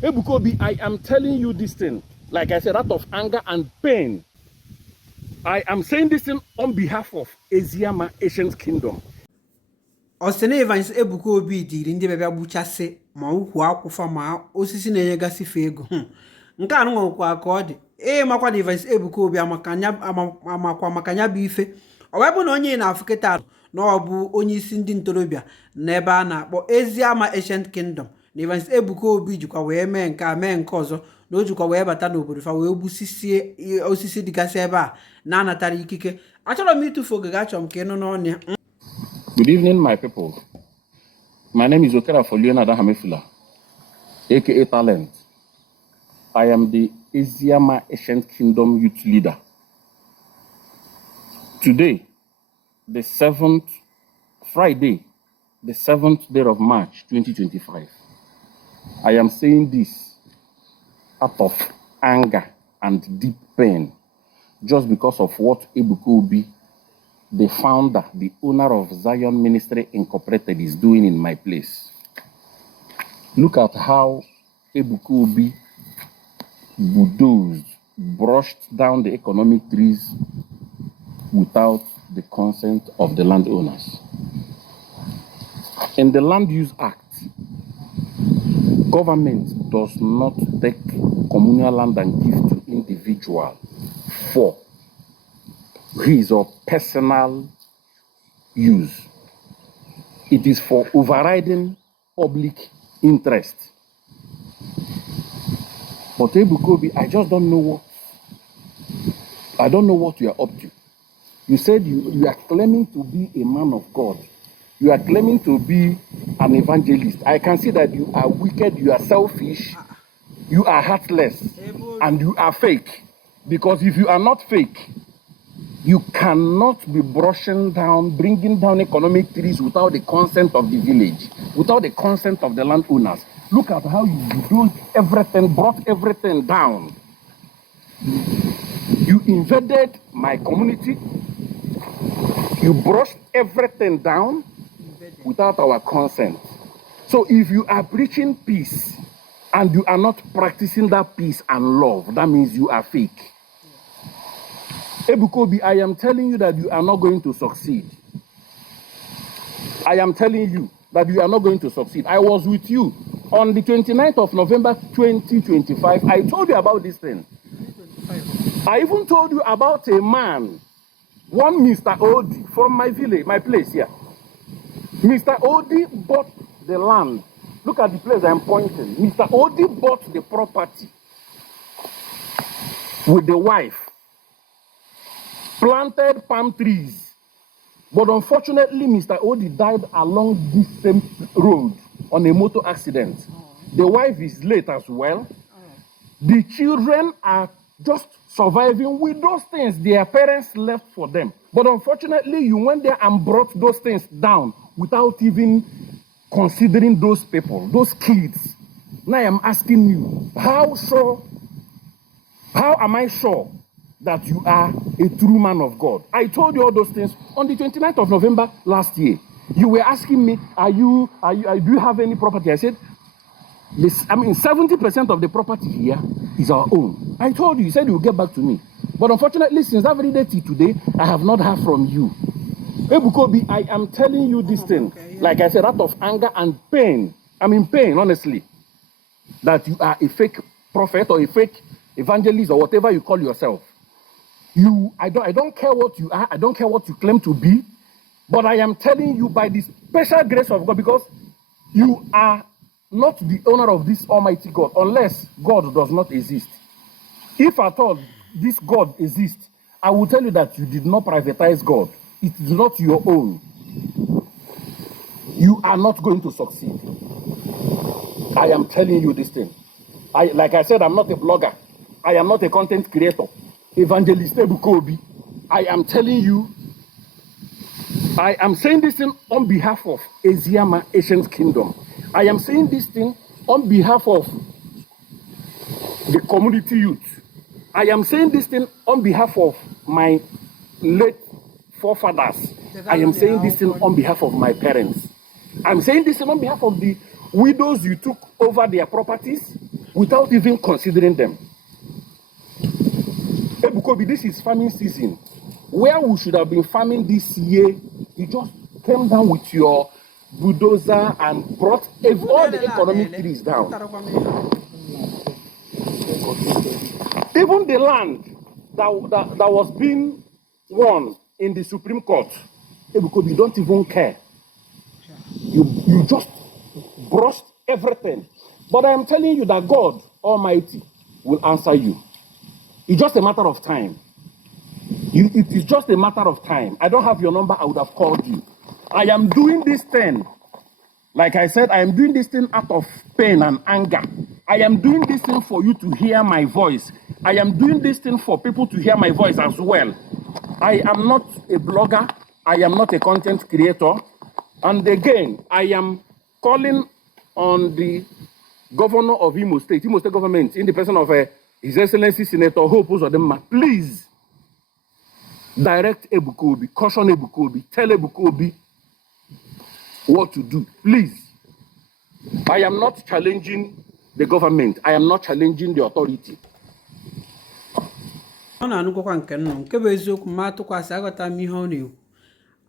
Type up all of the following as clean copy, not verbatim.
Ebuka Obi, I am telling you this thing, like I said, out of anger and pain. I am saying this thing on behalf of Eziama Ancient Kingdom. Osene Evans Ebuka Obi diri ndị bịa gbuchasị ma ukwu akwụfa ma osisi na-enyegasị fe ego. Nke a nwekwa ka ọ dị. Makwa na Evans Ebuka Obi amakwa maka nya bụ ife. Ọ wee bụ na onye na-afụketa na ọ bụ onye isi ndị ntorobịa n'ebe a na-akpọ Eziama Ancient Kingdom. Na Evans Ebuka Obi jikwa wee mee nke a mee nke ọzọ na o jikwa wee bata n'obodo fa wee gbusisie osisi dịgasị ebe a na-anatara ikike. Achọrọ m ịtụfu oge ga-achọ m ka ịnụ n'ọnụ ya. Good evening, my people. My name is Okera Foliona Dahamefula, aka Talent. I am the Eziama Ancient Kingdom Youth Leader. Today, the 7th, Friday, the 7th day of March 2025, I am saying this out of anger and deep pain, just because of what Ebuka Obi, the founder, the owner of Zion Ministry Incorporated, is doing in my place. Look at how Ebuka Obi bulldozed, brushed down the economic trees without the consent of the landowners. In the Land Use Act, government does not take communal land and give to individual for his or personal use. It is for overriding public interest. But Ebuka Obi, I just don't know what you are up to. You said you are claiming to be a man of God. You are claiming to be an evangelist. I can see that you are wicked, you are selfish, you are heartless, and you are fake. Because if you are not fake, you cannot be bringing down economic trees without the consent of the village, without the consent of the landowners. Look at how you do everything, brought everything down. You invaded my community. You brushed everything down without our consent. So if you are preaching peace and you are not practicing that peace and love, that means you are fake. Ebuka Obi, I am telling you that you are not going to succeed. I am telling you that you are not going to succeed. I was with you on the 29th of November 2025. I told you about this thing. I even told you about a man, one Mr. Odi from my village, my place here. Mr. Odi bought the land. Look at the place I'm pointing. Mr. Odi bought the property with the wife, planted palm trees. But unfortunately, Mr. Odi died along this same road on a motor accident. The wife is late as well. The children are just surviving with those things their parents left for them. But unfortunately, you went there and brought those things down without even considering those people, those kids. Now I'm asking you, how am I sure that you are a true man of God? I told you all those things on the 29th of November last year. You were asking me, do you have any property? I said, 70% of the property here is our own. I told you, you said you will get back to me. But unfortunately, since that very day till today, I have not heard from you. Ebuka Obi, I am telling you this thing, like I said, out of anger and pain. I'm in pain, honestly, that you are a fake prophet or a fake evangelist or whatever you call yourself. I don't care what you are. I don't care what you claim to be. But I am telling you by the special grace of God, because you are not the owner of this Almighty God, unless God does not exist. If at all this God exists, I will tell you that you did not privatize God. It is not your own. You are not going to succeed. I am telling you this thing. Like I said, I'm not a blogger. I am not a content creator. Evangelist Ebuka Obi. I am telling you, I am saying this thing on behalf of Eziama Ancient Kingdom. I am saying this thing on behalf of the community youth. I am saying this thing on behalf of my late forefathers. I am saying this thing on behalf of my parents. I'm saying this thing on behalf of the widows you took over their properties, without even considering them. Ebuka Obi, this is farming season. Where we should have been farming this year, you just came down with your bulldozer and brought all the economic trees down. Even the land that was being won in the Supreme Court, Ebuka Obi, you don't even care. You just brushed everything. But I am telling you that God Almighty will answer you. It's just a matter of time. It is just a matter of time. I don't have your number, I would have called you. I am doing this thing. Like I said, I am doing this thing out of pain and anger. I am doing this thing for you to hear my voice. I am doing this thing for people to hear my voice as well. I am not a blogger. I am not a content creator. And again, I am calling on the governor of Imo State government, in the person of His Excellency Senator Hope Uzodimma. Please direct Ebuka Obi, caution Ebuka Obi, tell Ebuka Obi what to do. Please. I am not challenging the government. I am not challenging the authority. Ọ na-anụgwakwa nke nke bụ eziokwu ma atụkwasị aghọta m ihe ọ na-ekwu.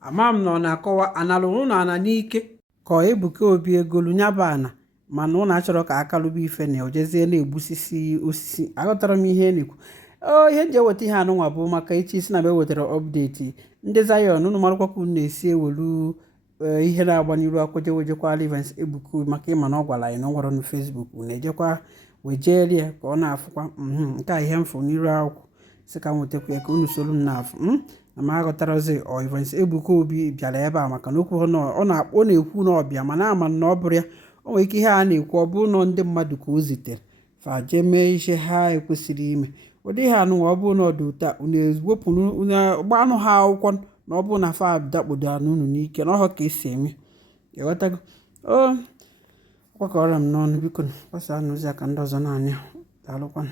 Ama m na ọ na-akọwa analụrụ na ana n'ike ka Ebuka Obi egolu nyaba ana mana ọ na-achọrọ ka akalụba ife na ojezie na-egbusisi osisi. Aghọtara m ihe na-ekwu. Ihe nje weta ihe anụnwa bụ maka echi isi na be wetara update ndị Zion unu marakwa na-esi ewelu ihe na-agba n'iru akwụjewejekwa Evans Ebuka Obi maka ịma na ọ gwara anyị na ọ gwara na Facebook na-ejekwa wejerie ka ọ na-afụkwa nke a ihe mfụ n'iru akwụkwọ si ka nwetakwa ka unu soro m na-afụ na ma aghọtarazi Evans Ebuka Obi bịara ebe a maka na okwu ọ na-ekwu na ọbịa mana ama na ọ bụrụ ya o nwere ike ihe a na-ekwu ọ bụ na ndị mmadụ ka o zitere fa jee mee ihe ha ekwesịrị ime ụdị ihe anụnwa ọ bụ na ọdụ ụta na-ewepụ gba anụ ha akwụkwọ na ọ bụ na fa dakpodo anụ unu n'ike na ọhọ ka esi eme ịghọtago gbakọrọ m n'ọnụ biko gbasa anụ ozi aka ndị ọzọ naanị daalụkwanụ.